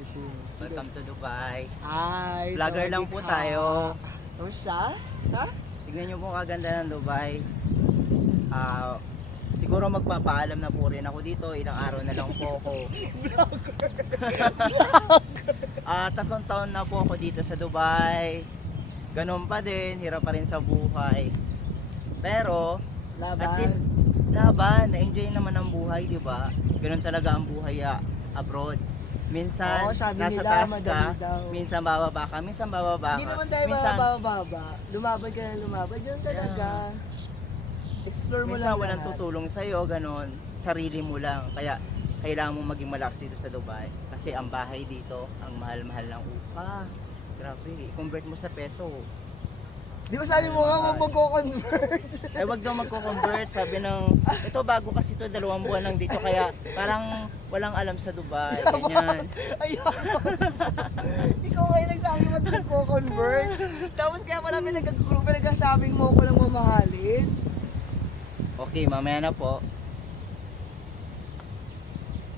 Welcome to Dubai. Hi, Vlogger lang po tayo. Ano siya? Ha? Tignan nyo po kaganda ng Dubai. Siguro magpapaalam na po rin ako dito. Ilang araw na lang po ako. Tatlong taon na po ako dito sa Dubai. Ganun pa din, hirap pa rin sa buhay. Pero, at least, laban, na-enjoy naman ang buhay, di ba? Ganun talaga ang buhay abroad. Minsan, Oo, sabi nasa nila, taas ka, madali daw. minsan bababa ka, minsan bababa ka. Hindi naman tayo minsan, bababa. Lumaban ka na lumaban. Diyan talaga. Explore mo minsan lang walang lahat. tutulong sa'yo, ganun. Sarili mo lang. Kaya, kailangan mo maging malakas dito sa Dubai. Kasi ang bahay dito, ang mahal-mahal ng upa. Grabe, i-convert mo sa peso. Di ba sabi mo nga magko-convert? Eh wag daw magko-convert, sabi ng ito bago kasi ito 2 buwan lang dito kaya parang walang alam sa Dubai, ganyan. Ayun. Ikaw kayo nagsabi magko-convert. Tapos kaya pala pinagka-shopping mo ko ng mamahalin. Okay, mamaya na po.